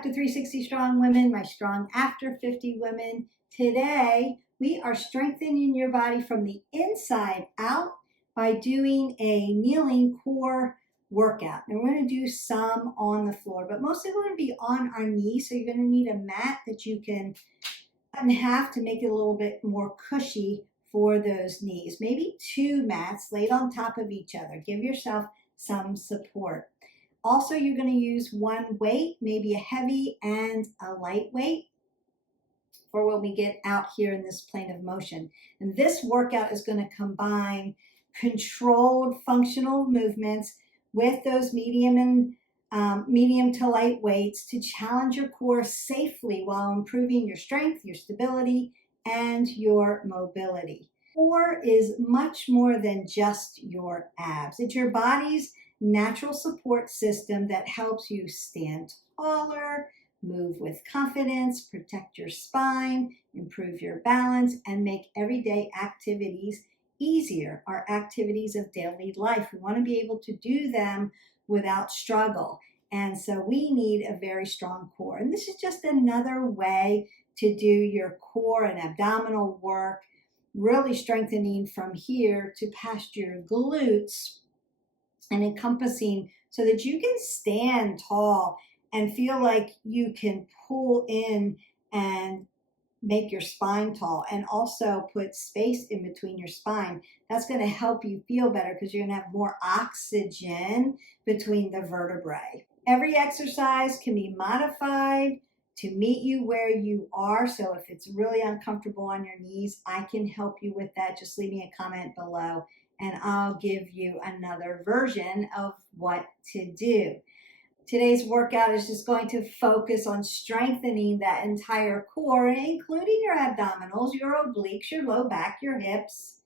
back to 360 Strong Women, my Strong After 50 women. Today, we are strengthening your body from the inside out by doing a kneeling core workout. And we're going to do some on the floor, but mostly we're going to be on our knees. So you're going to need a mat that you can cut in half to make it a little bit more cushy for those knees. Maybe 2 mats laid on top of each other. Give yourself some support. Also, you're going to use 1 weight, maybe a heavy and a light weight for when we get out here in this plane of motion. And this workout is going to combine controlled functional movements with those medium to light weights to challenge your core safely while improving your strength, your stability, and your mobility. Core is much more than just your abs. It's your body's natural support system that helps you stand taller, move with confidence, protect your spine, improve your balance, and make everyday activities easier, our activities of daily life. We want to be able to do them without struggle. And so we need a very strong core. And this is just another way to do your core and abdominal work, really strengthening from here to past your glutes and encompassing so that you can stand tall and feel like you can pull in and make your spine tall and also put space in between your spine. That's going to help you feel better because you're going to have more oxygen between the vertebrae. Every exercise can be modified to meet you where you are. So if it's really uncomfortable on your knees, I can help you with that. Just leave me a comment below and I'll give you another version of what to do. Today's workout is just going to focus on strengthening that entire core, including your abdominals, your obliques, your low back, your hips,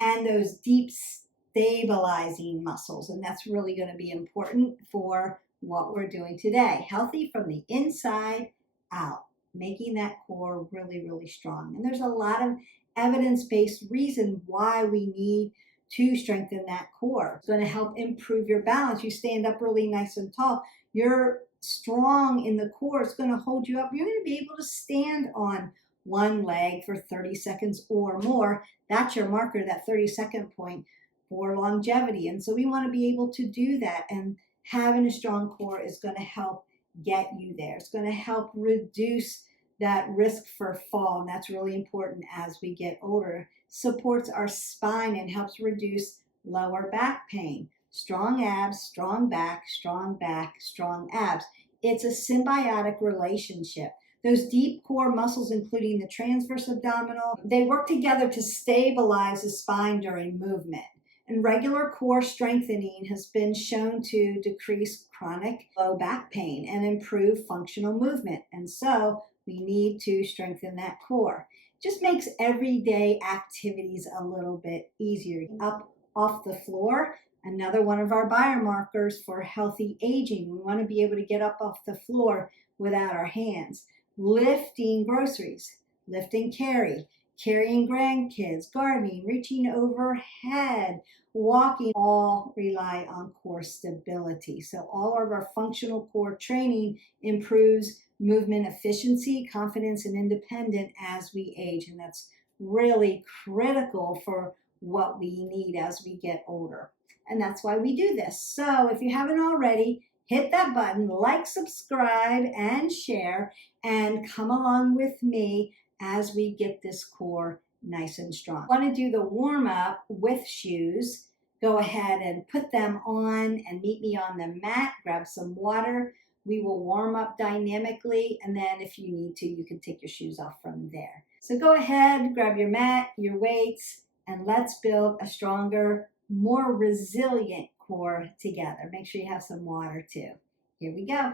and those deep stabilizing muscles. And that's really going to be important for what we're doing today. Healthy from the inside out, making that core really, really strong. And there's a lot of evidence-based reason why we need to strengthen that core. It's going to help improve your balance. You stand up really nice and tall. You're strong in the core. It's going to hold you up. You're going to be able to stand on one leg for 30 seconds or more. That's your marker, that 30-second point for longevity. And so we want to be able to do that. And having a strong core is going to help get you there. It's going to help reduce that risk for fall, and that's really important as we get older. Supports our spine and helps reduce lower back pain. Strong abs, strong back, strong back, strong abs. It's a symbiotic relationship. Those deep core muscles, including the transverse abdominal, they work together to stabilize the spine during movement. And regular core strengthening has been shown to decrease chronic low back pain and improve functional movement. And so we need to strengthen that core. Just makes everyday activities a little bit easier. Up off the floor, another one of our biomarkers for healthy aging. We want to be able to get up off the floor without our hands. Lifting groceries, lift and carry, carrying grandkids, gardening, reaching overhead, walking, all rely on core stability. So all of our functional core training improves movement efficiency, confidence, and independence as we age. And that's really critical for what we need as we get older. And that's why we do this. So if you haven't already, hit that button, like, subscribe, and share, and come along with me as we get this core nice and strong. Want to do the warm up with shoes? Go ahead and put them on and meet me on the mat. Grab some water. We will warm up dynamically, and then if you need to, you can take your shoes off from there. So go ahead, grab your mat, your weights, and let's build a stronger, more resilient core together. Make sure you have some water too. Here we go.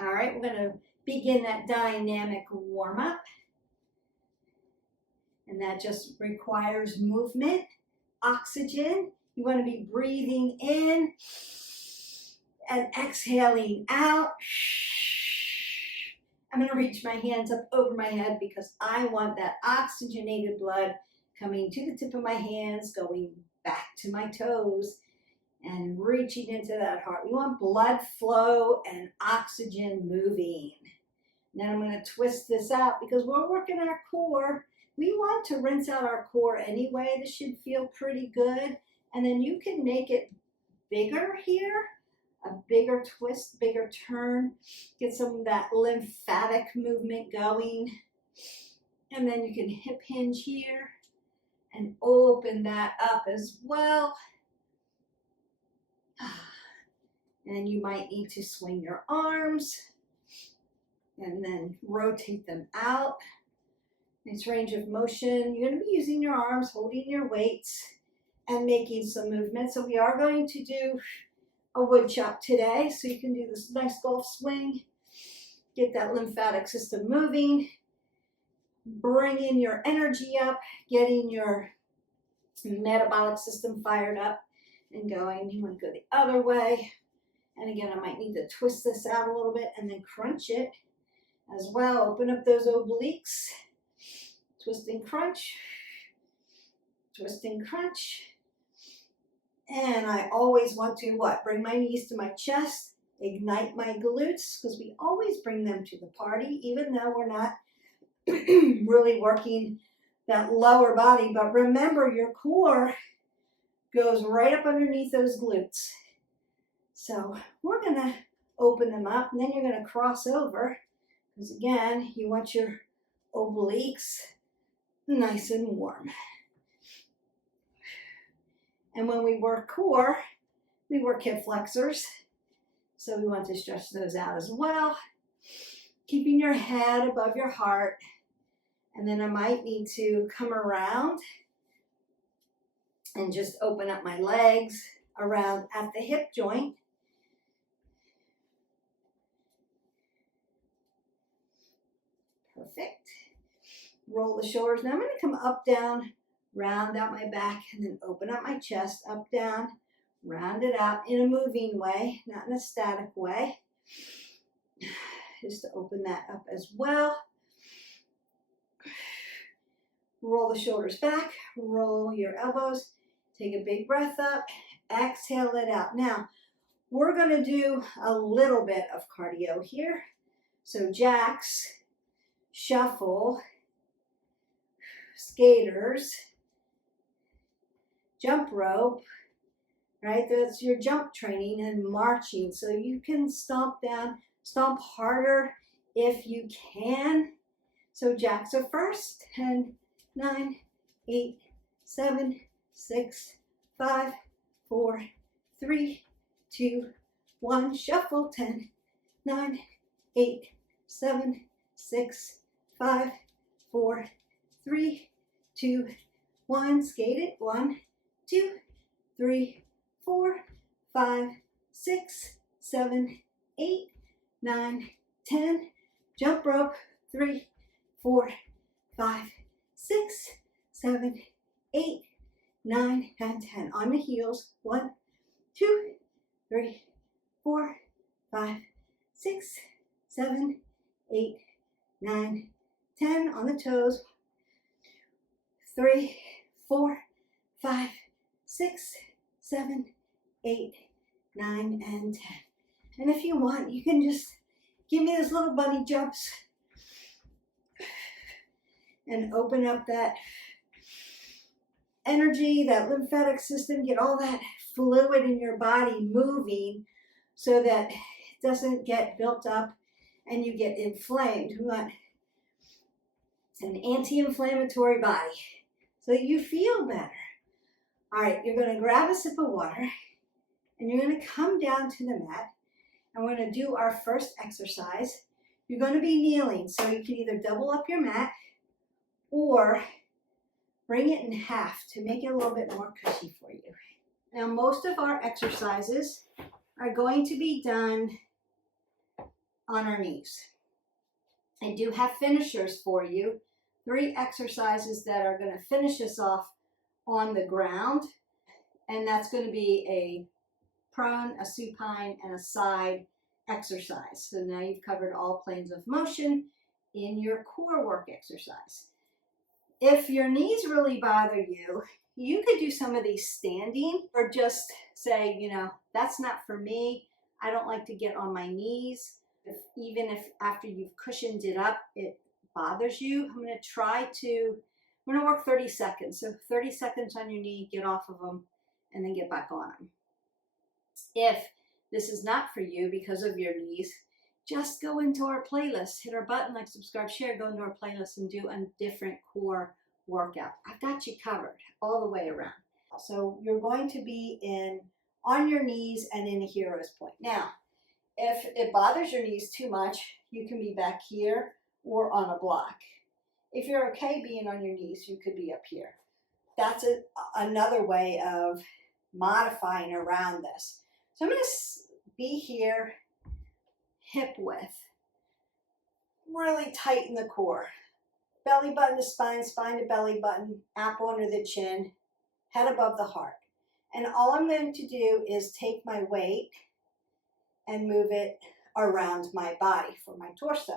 All right, we're going to begin that dynamic warm up. And that just requires movement, oxygen. You want to be breathing in and exhaling out. I'm going to reach my hands up over my head because I want that oxygenated blood coming to the tip of my hands, going back to my toes, and reaching into that heart. We want blood flow and oxygen moving. Now I'm going to twist this out because we're working our core. We want to rinse out our core anyway. This should feel pretty good. And then you can make it bigger here, a bigger twist, bigger turn. Get some of that lymphatic movement going. And then you can hip hinge here and open that up as well. And you might need to swing your arms and then rotate them out. Nice range of motion. You're going to be using your arms, holding your weights, and making some movement. So we are going to do a wood chop today. So you can do this nice golf swing, get that lymphatic system moving, bringing your energy up, getting your metabolic system fired up and going. You want to go the other way. And again, I might need to twist this out a little bit and then crunch it as well. Open up those obliques. Twist and crunch. Twist and crunch. And I always want to what? Bring my knees to my chest. Ignite my glutes, because we always bring them to the party, even though we're not really working that lower body. But remember, your core goes right up underneath those glutes. So we're going to open them up, and then you're going to cross over, because again, you want your obliques nice and warm. And when we work core, we work hip flexors. So we want to stretch those out as well. Keeping your head above your heart. And then I might need to come around and just open up my legs around at the hip joint. Perfect. Roll the shoulders. Now I'm going to come up, down, round out my back, and then open up my chest, up, down, round it out in a moving way, not in a static way. Just to open that up as well. Roll the shoulders back, roll your elbows, take a big breath up, exhale it out. Now, we're going to do a little bit of cardio here. So jacks, shuffle, skaters, jump rope, right? That's your jump training and marching. So you can stomp down, stomp harder if you can. So jacks are first. 10, 9, 8, 7, 6, 5, 4, 3, 2, 1. Shuffle. 10, 9, 8, 7, 6, 5, 4, 3, 2, 1. Skate it. 1, 2, 3, 4, 5, 6, 7, 8, 9, 10. Jump rope. 3, 4, 5, 6, 7, 8, 9, and 10. On the heels. 1, 2, 3, 4, 5, 6, 7, 8, 9, 10. On the toes. 3, 4, 5, 6, 7, 8, 9, and 10. And if you want, you can just give me those little bunny jumps and open up that energy, that lymphatic system, get all that fluid in your body moving so that it doesn't get built up and you get inflamed. We want an anti-inflammatory body so you feel better. All right, you're going to grab a sip of water and you're going to come down to the mat and we're going to do our first exercise. You're going to be kneeling, so you can either double up your mat or bring it in half to make it a little bit more cushy for you. Now, most of our exercises are going to be done on our knees. I do have finishers for you. 3 exercises that are going to finish us off on the ground. And that's going to be a prone, a supine, and a side exercise. So now you've covered all planes of motion in your core work exercise. If your knees really bother you, you could do some of these standing, or just say, you know, that's not for me. I don't like to get on my knees. Even if after you've cushioned it up, it bothers you, I'm going to work 30 seconds. So 30 seconds on your knee, get off of them, and then get back on them. If this is not for you because of your knees, just go into our playlist, hit our button, like, subscribe, share, go into our playlist and do a different core workout. I've got you covered all the way around. So you're going to be on your knees and in a hero's point. Now, if it bothers your knees too much, you can be back here or on a block. If you're okay being on your knees, you could be up here. That's another way of modifying around this. So I'm going to be here, hip width. Really tighten the core. Belly button to spine, spine to belly button, apple under the chin, head above the heart. And all I'm going to do is take my weight and move it around my body for my torso.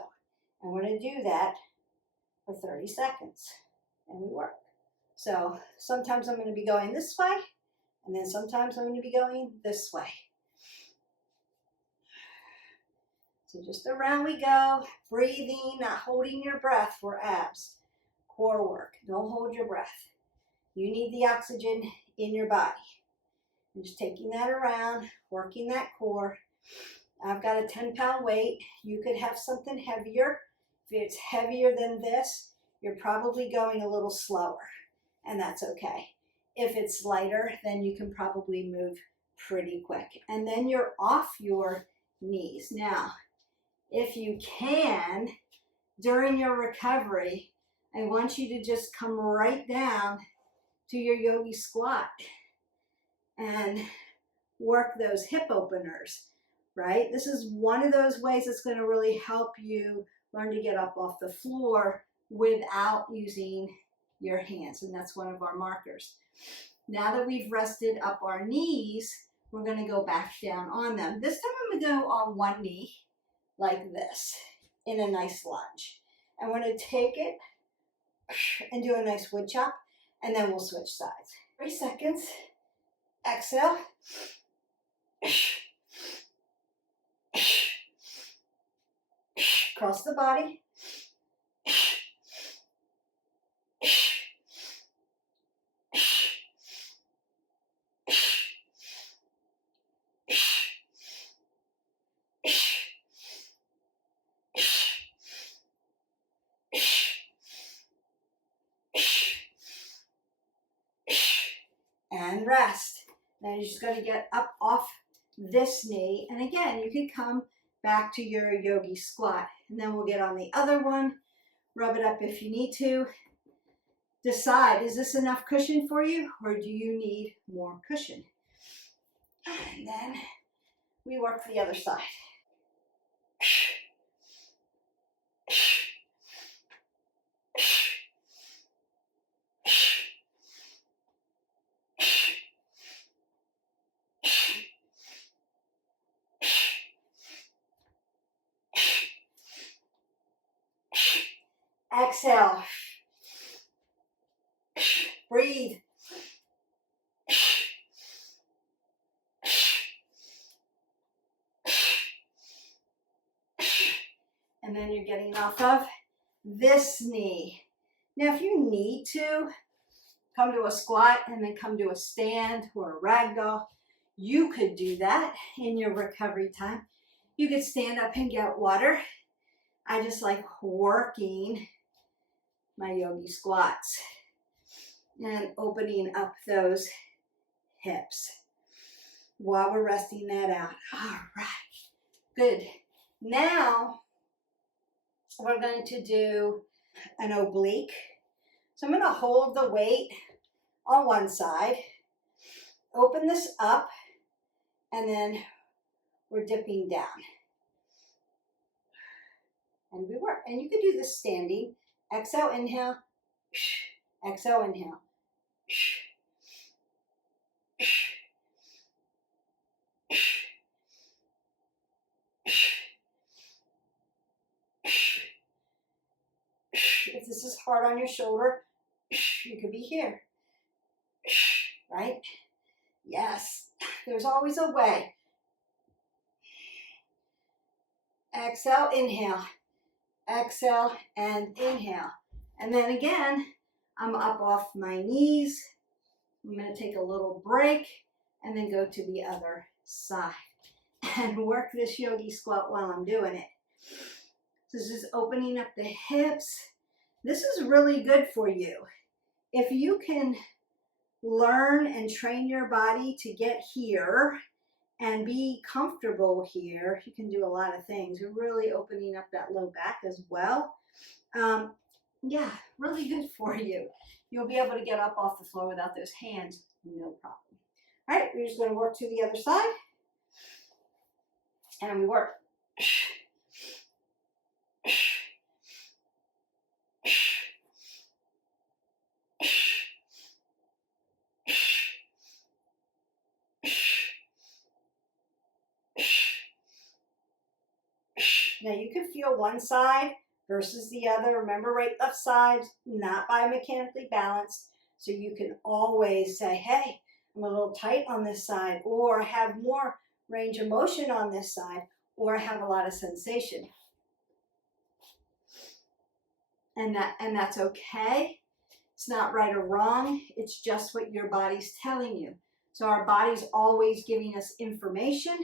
I'm going to do that for 30 seconds, and we work. So sometimes I'm going to be going this way, and then sometimes I'm going to be going this way. So just around we go, breathing, not holding your breath for abs. Core work, don't hold your breath. You need the oxygen in your body. I'm just taking that around, working that core. I've got a 10-pound weight. You could have something heavier. If it's heavier than this, you're probably going a little slower, and that's okay. If it's lighter, then you can probably move pretty quick. And then you're off your knees. Now, if you can, during your recovery, I want you to just come right down to your yogi squat and work those hip openers, right? This is one of those ways that's going to really help you learn to get up off the floor without using your hands, and that's one of our markers. Now that we've rested up our knees, we're going to go back down on them. This time I'm going to go on one knee like this in a nice lunge. I'm going to take it and do a nice wood chop, and then we'll switch sides. 3 seconds. Exhale. Cross the body. And rest. Now you're just going to get up off this knee. And again, you can come back to your yogi squat. And then we'll get on the other one. Rub it up if you need to. Decide, is this enough cushion for you, or do you need more cushion? And then we work the other side. Exhale. Breathe. And then you're getting off of this knee. Now, if you need to, come to a squat and then come to a stand or a ragdoll. You could do that in your recovery time. You could stand up and get water. I just like working my yogi squats and opening up those hips while we're resting that out. All right, good. Now we're going to do an oblique. So I'm going to hold the weight on one side, open this up, and then we're dipping down. And we work. And you can do this standing. Exhale, inhale. Exhale, inhale. If this is hard on your shoulder, you could be here. right? Yes, there's always a way. Exhale, inhale. Exhale and inhale. And then again, I'm up off my knees. I'm going to take a little break and then go to the other side and work this yogi squat while I'm doing it. This is opening up the hips. This is really good for you. If you can learn and train your body to get here and be comfortable here, you can do a lot of things. You're really opening up that low back as well. Yeah, really good for you. You'll be able to get up off the floor without those hands, no problem. All right, we're just going to work to the other side. And we work. Now you can feel one side versus the other. Remember, right, left side, not biomechanically balanced. So you can always say, hey, I'm a little tight on this side, or I have more range of motion on this side, or I have a lot of sensation. And that's okay. It's not right or wrong. It's just what your body's telling you. So our body's always giving us information,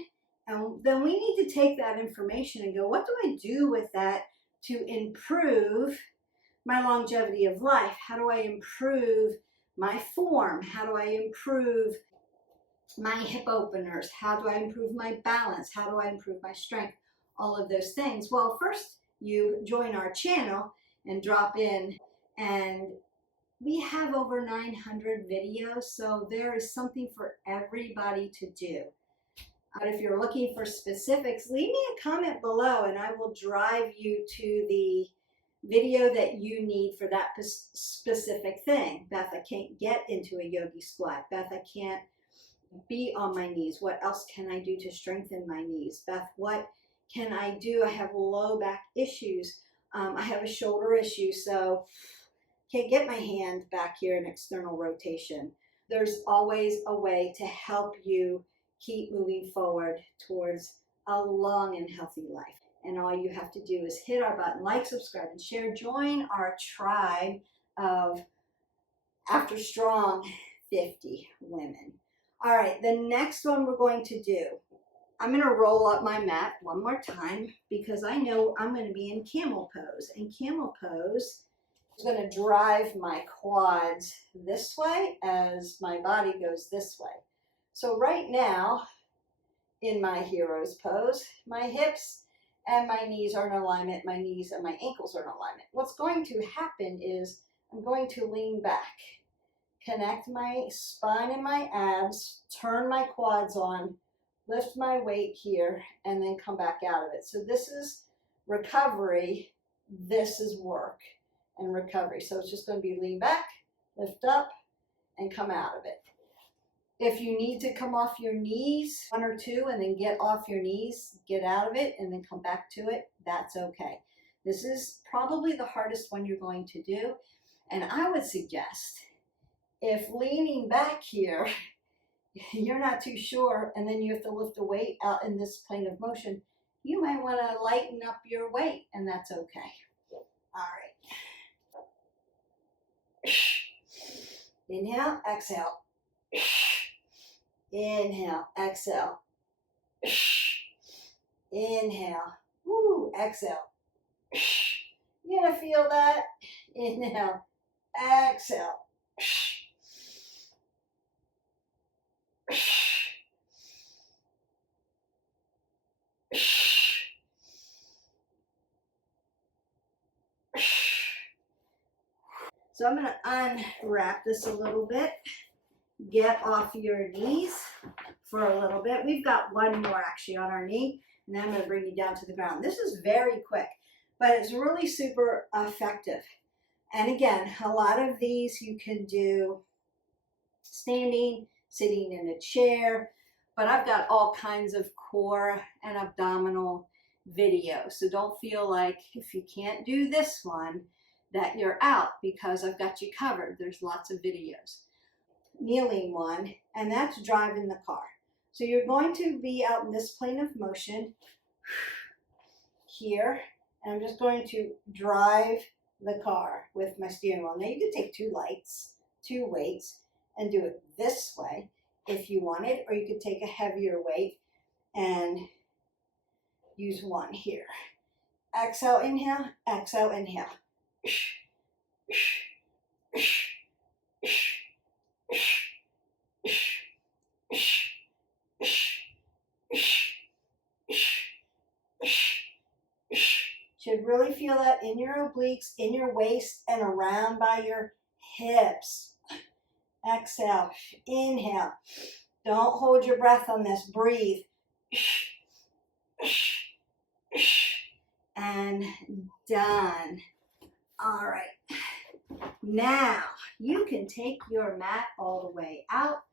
and then we need to take that information and go, what do I do with that to improve my longevity of life? How do I improve my form? How do I improve my hip openers? How do I improve my balance? How do I improve my strength? All of those things. Well, first you join our channel and drop in, and we have over 900 videos, so there is something for everybody to do. But if you're looking for specifics, leave me a comment below and I will drive you to the video that you need for that specific thing. Beth, I can't get into a yogi squat. Beth, I can't be on my knees. What else can I do to strengthen my knees? Beth, what can I do? I have low back issues. I have a shoulder issue, so can't get my hand back here in external rotation. There's always a way to help you keep moving forward towards a long and healthy life. And all you have to do is hit our button, like, subscribe, and share. Join our tribe of After Strong 50 women. All right, the next one we're going to do, I'm going to roll up my mat one more time because I know I'm going to be in camel pose. And camel pose is going to drive my quads this way as my body goes this way. So right now, in my hero's pose, my hips and my knees are in alignment, my knees and my ankles are in alignment. What's going to happen is I'm going to lean back, connect my spine and my abs, turn my quads on, lift my weight here, and then come back out of it. So this is recovery, this is work and recovery. So it's just going to be lean back, lift up, and come out of it. If you need to come off your knees, one or two, and then get off your knees, get out of it, and then come back to it, that's okay. This is probably the hardest one you're going to do. And I would suggest, if leaning back here, you're not too sure, and then you have to lift a weight out in this plane of motion, you might want to lighten up your weight, and that's okay. All right. Inhale, exhale. Inhale, exhale. Inhale. Woo, exhale. You're going to feel that. Inhale, exhale. So I'm going to unwrap this a little bit. Get off your knees for a little bit. We've got one more actually on our knee, and then I'm going to bring you down to the ground. This is very quick, but it's really super effective. And again, a lot of these you can do standing, sitting in a chair, but I've got all kinds of core and abdominal videos. So don't feel like if you can't do this one that you're out, because I've got you covered. There's lots of videos. kneeling one, and that's driving the car. So you're going to be out in this plane of motion here, and I'm just going to drive the car with my steering wheel. Now you can take two weights, and do it this way if you wanted, or you could take a heavier weight and use one here. Exhale, inhale, exhale, inhale. Should really feel that in your obliques, in your waist, and around by your hips. Exhale, inhale. Don't hold your breath on this. Breathe. And done. All right. Now you can take your mat all the way out.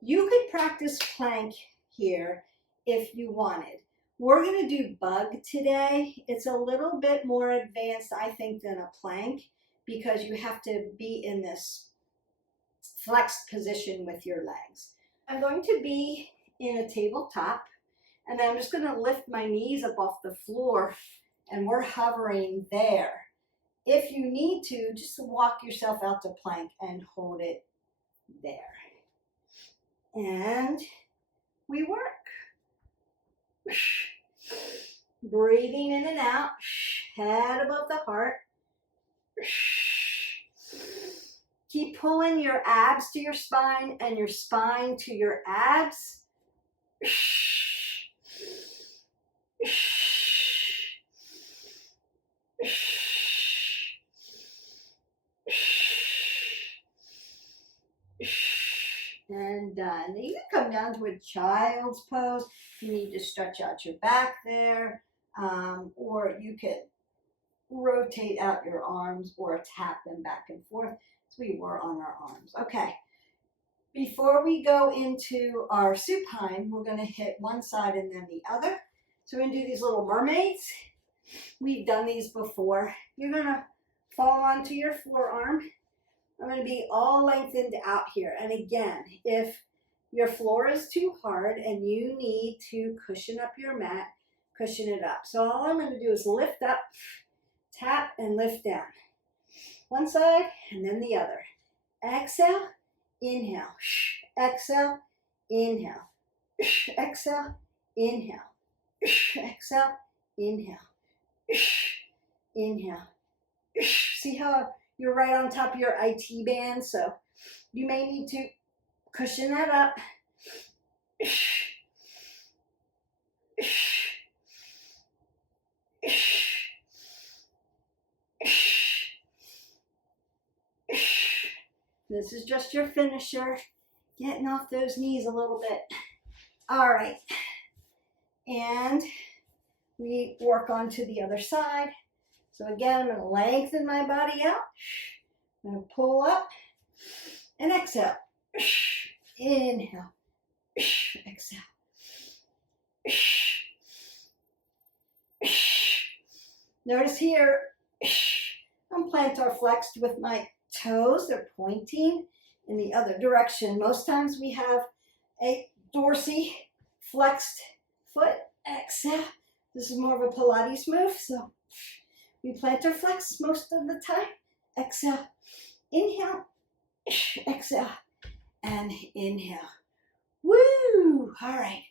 You could practice plank here if you wanted. We're going to do bug today. It's a little bit more advanced, I think, than a plank because you have to be in this flexed position with your legs. I'm going to be in a tabletop, and I'm just going to lift my knees up off the floor, and we're hovering there. If you need to, just walk yourself out to plank and hold it there. And we work. Breathing in and out, head above the heart. Keep pulling your abs to your spine and your spine to your abs. And done. You can come down to a child's pose. You need to stretch out your back there, or you could rotate out your arms or tap them back and forth. So we were on our arms. Okay. Before we go into our supine, we're going to hit one side and then the other. So we're going to do these little mermaids. We've done these before. You're going to fall onto your forearm. I'm going to be all lengthened out here. And again, if your floor is too hard and you need to cushion up your mat, cushion it up. So all I'm going to do is lift up, tap, and lift down. One side and then the other. Exhale, inhale. Exhale, inhale. Exhale, inhale. Exhale, inhale. Inhale. See how you're right on top of your IT band, so you may need to cushion that up. This is just your finisher, getting off those knees a little bit. All right, and we work on to the other side. So again, I'm going to lengthen my body out. I'm going to pull up and exhale. Inhale. Exhale. Notice here, I'm plantar flexed with my toes. They're pointing in the other direction. Most times we have a dorsal flexed foot. Exhale. This is more of a Pilates move, so we plantar flex most of the time. Exhale, inhale, exhale, and inhale. Woo! All right,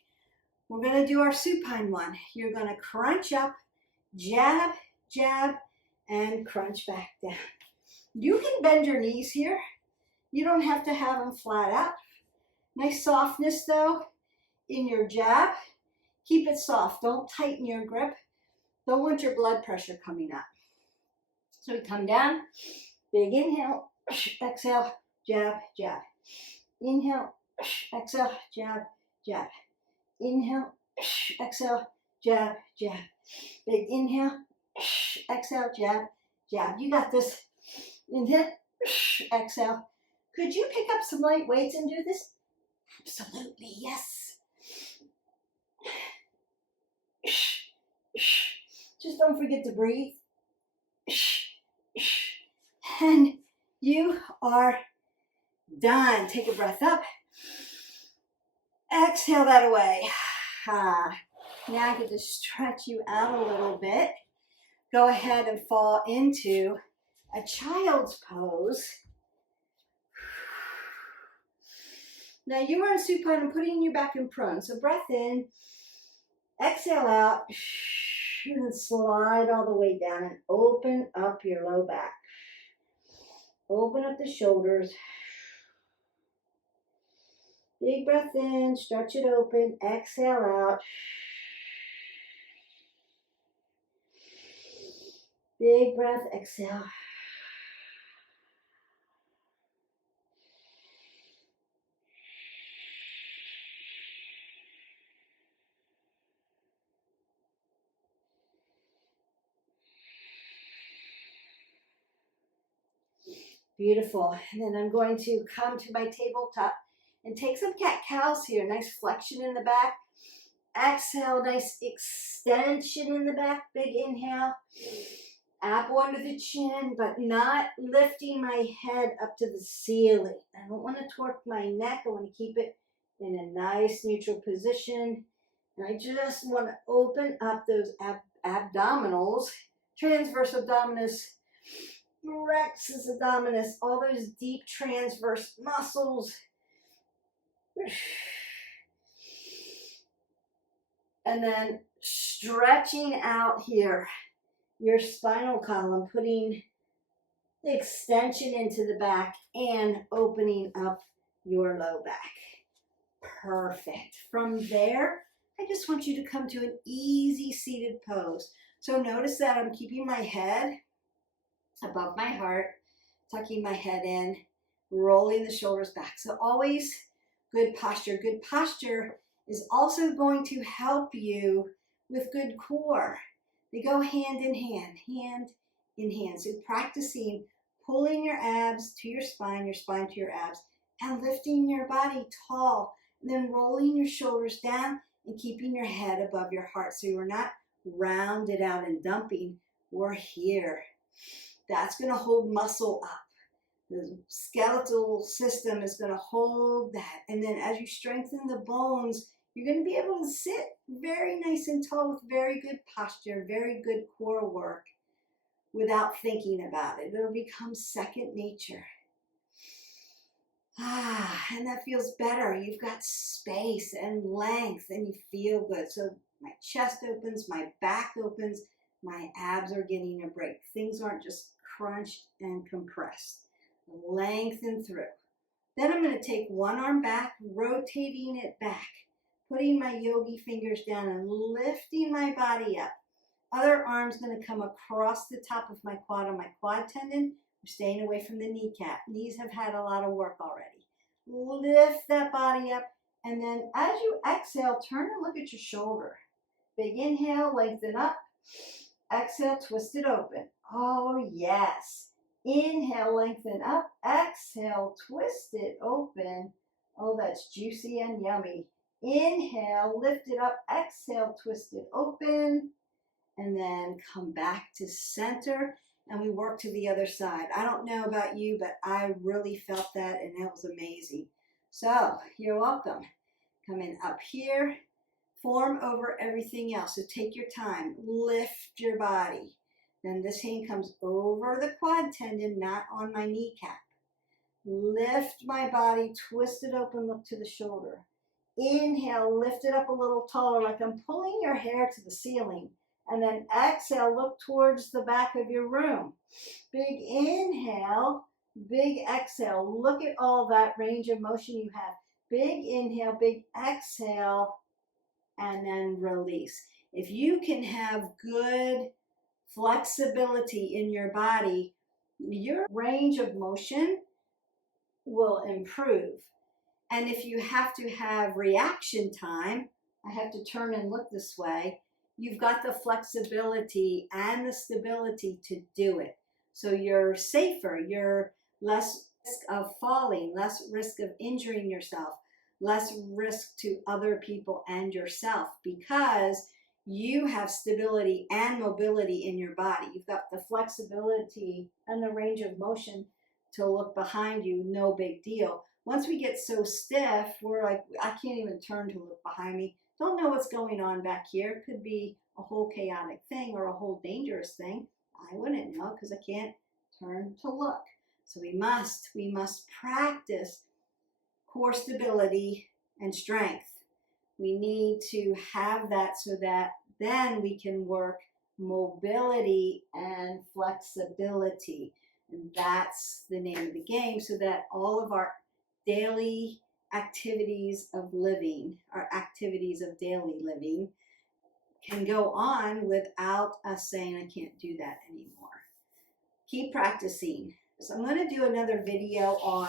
we're going to do our supine one. You're going to crunch up, jab, jab, and crunch back down. You can bend your knees here. You don't have to have them flat out. Nice softness, though, in your jab. Keep it soft. Don't tighten your grip. Don't want your blood pressure coming up. So we come down, big inhale, exhale, jab, jab. Inhale, exhale, jab, jab. Inhale, exhale, jab, jab. Big inhale, exhale, jab, jab. You got this. Inhale, exhale. Could you pick up some light weights and do this? Absolutely, yes. Just don't forget to breathe. And you are Done. Take a breath up. Exhale that away. Now I get to stretch you out a little bit. Go ahead and fall into a child's pose. Now you are in supine. I'm putting you back in prone. So breath in, exhale out, and then slide all the way down and open up your low back. Open up the shoulders. Big breath in, stretch it open, exhale out. Big breath, exhale. Beautiful. And then I'm going to come to my tabletop and take some cat-cows here. Nice flexion in the back. Exhale, nice extension in the back. Big inhale. Apple under the chin, but not lifting my head up to the ceiling. I don't want to torque my neck. I want to keep it in a nice neutral position. And I just want to open up those abdominals, transverse abdominis, rectus abdominis, all those deep transverse muscles. And then stretching out here, your spinal column, putting the extension into the back and opening up your low back. Perfect. From there, I just want you to come to an easy seated pose. So notice that I'm keeping my head above my heart, tucking my head in, rolling the shoulders back. So always good posture. Good posture is also going to help you with good core. They go hand in hand, hand in hand. So practicing pulling your abs to your spine to your abs, and lifting your body tall, and then rolling your shoulders down and keeping your head above your heart. So you're not rounded out and dumping. We're here. That's going to hold muscle up. The skeletal system is going to hold that. And then as you strengthen the bones, you're going to be able to sit very nice and tall with very good posture, very good core work without thinking about it. It'll become second nature. And that feels better. You've got space and length and you feel good. So my chest opens, my back opens, my abs are getting a break. Things aren't just crunched and compressed. Lengthen through. Then I'm going to take one arm back, rotating it back, putting my yogi fingers down and lifting my body up. Other arm's going to come across the top of my quad on my quad tendon. I'm staying away from the kneecap. Knees have had a lot of work already. Lift that body up, and then as you exhale, turn and look at your shoulder. Big inhale, lengthen up. Exhale, twist it open. Oh, yes. Inhale, lengthen up. Exhale, twist it open. Oh, that's juicy and yummy. Inhale, lift it up. Exhale, twist it open. And then come back to center. And we work to the other side. I don't know about you, but I really felt that, and that was amazing. So, you're welcome. Coming up here. Form over everything else. So take your time. Lift your body. Then this hand comes over the quad tendon, not on my kneecap. Lift my body, twist it open, look to the shoulder. Inhale, lift it up a little taller, like I'm pulling your hair to the ceiling. And then exhale, look towards the back of your room. Big inhale, big exhale. Look at all that range of motion you have. Big inhale, big exhale, and then release. If you can have good flexibility in your body, your range of motion will improve. And if you have to have reaction time, I have to turn and look this way, you've got the flexibility and the stability to do it. So you're safer, you're less risk of falling, less risk of injuring yourself, less risk to other people and yourself, because you have stability and mobility in your body. You've got the flexibility and the range of motion to look behind you, no big deal. once we get so stiff, we're like, I can't even turn to look behind me. Don't know what's going on back here. Could be a whole chaotic thing or a whole dangerous thing. I wouldn't know because I can't turn to look. So we must practice core stability and strength. We need to have that so that then we can work mobility and flexibility. And that's the name of the game, so that all of our daily activities of living, our activities of daily living, can go on without us saying, I can't do that anymore. Keep practicing. So I'm going to do another video on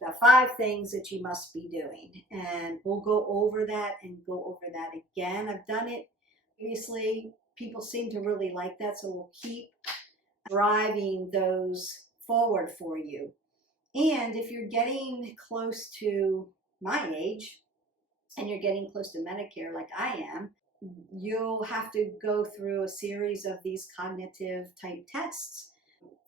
the 5 things that you must be doing. And we'll go over that and go over that again. I've done it previously. People seem to really like that, so we'll keep driving those forward for you. And if you're getting close to my age and you're getting close to Medicare like I am, you'll have to go through a series of these cognitive type tests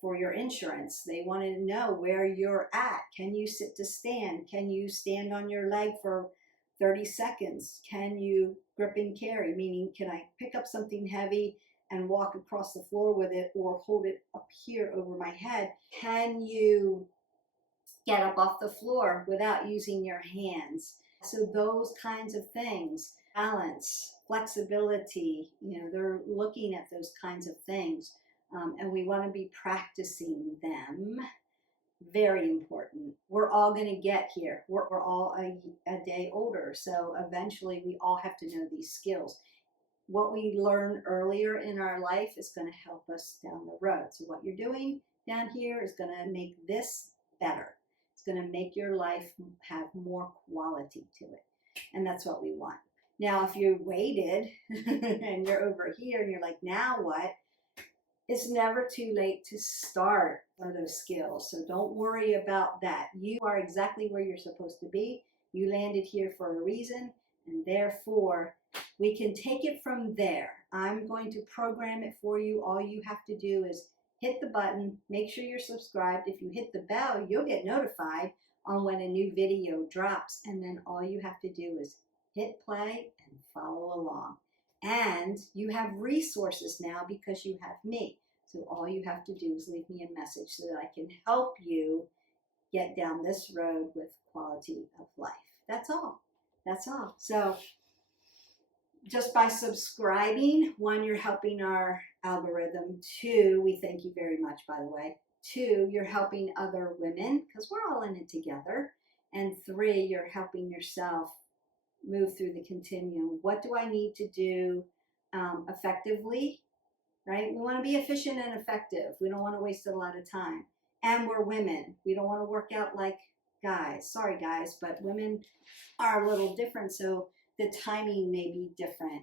for your insurance. They want to know where you're at. Can you sit to stand? Can you stand on your leg for 30 seconds? Can you grip and carry? Meaning, can I pick up something heavy and walk across the floor with it or hold it up here over my head? Can you get up off the floor without using your hands? So those kinds of things, balance, flexibility, they're looking at those kinds of things. And we want to be practicing them. Very important. We're all going to get here. We're all a day older. So eventually we all have to know these skills. What we learn earlier in our life is going to help us down the road. So what you're doing down here is going to make this better. It's going to make your life have more quality to it. And that's what we want. Now, if you waited and you're over here and you're like, now what? It's never too late to start on those skills. So don't worry about that. You are exactly where you're supposed to be. You landed here for a reason, and therefore we can take it from there. I'm going to program it for you. All you have to do is hit the button, make sure you're subscribed. If you hit the bell, you'll get notified on when a new video drops. And then all you have to do is hit play and follow along. And you have resources now because you have me. So all you have to do is leave me a message so that I can help you get down this road with quality of life. That's all. That's all. So just by subscribing, 1, you're helping our algorithm. 2, we thank you very much, by the way. 2, you're helping other women because we're all in it together. And 3, you're helping yourself move through the continuum. What do I need to do effectively, right? We want to be efficient and effective. We don't want to waste a lot of time. And we're women. We don't want to work out like guys. Sorry, guys, but women are a little different, so the timing may be different.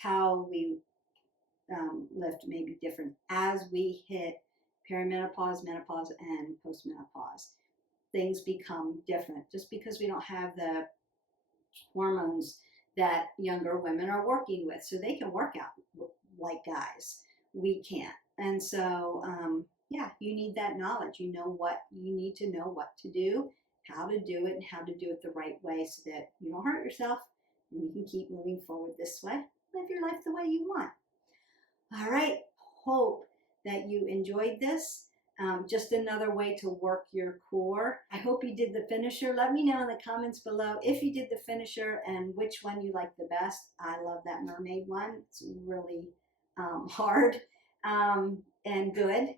How we lift may be different as we hit perimenopause, menopause, and postmenopause. Things become different just because we don't have the hormones that younger women are working with. So they can work out like guys. We can't. And so, yeah, you need that knowledge. You need to know what to do, how to do it, and how to do it the right way so that you don't hurt yourself and you can keep moving forward this way. Live your life the way you want. All right. Hope that you enjoyed this. Just another way to work your core. I hope you did the finisher. Let me know in the comments below if you did the finisher and which one you like the best. I love that mermaid one. It's really hard and good.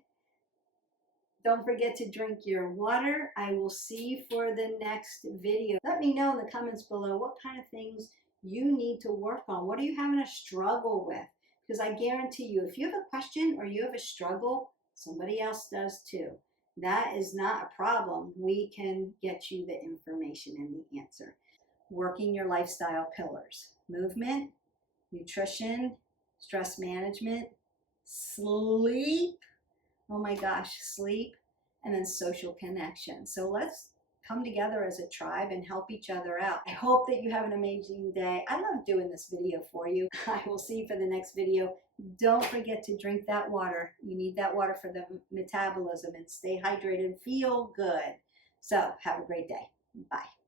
Don't forget to drink your water. I will see you for the next video. Let me know in the comments below what kind of things you need to work on. What are you having a struggle with? Because I guarantee you, if you have a question or you have a struggle, somebody else does too. That is not a problem. We can get you the information and the answer. Working your lifestyle pillars: movement, nutrition, stress management, sleep. Oh my gosh, sleep, and then social connection. So let's come together as a tribe and help each other out. I hope that you have an amazing day. I love doing this video for you. I will see you for the next video. Don't forget to drink that water. You need that water for the metabolism, and stay hydrated and feel good. So have a great day. Bye.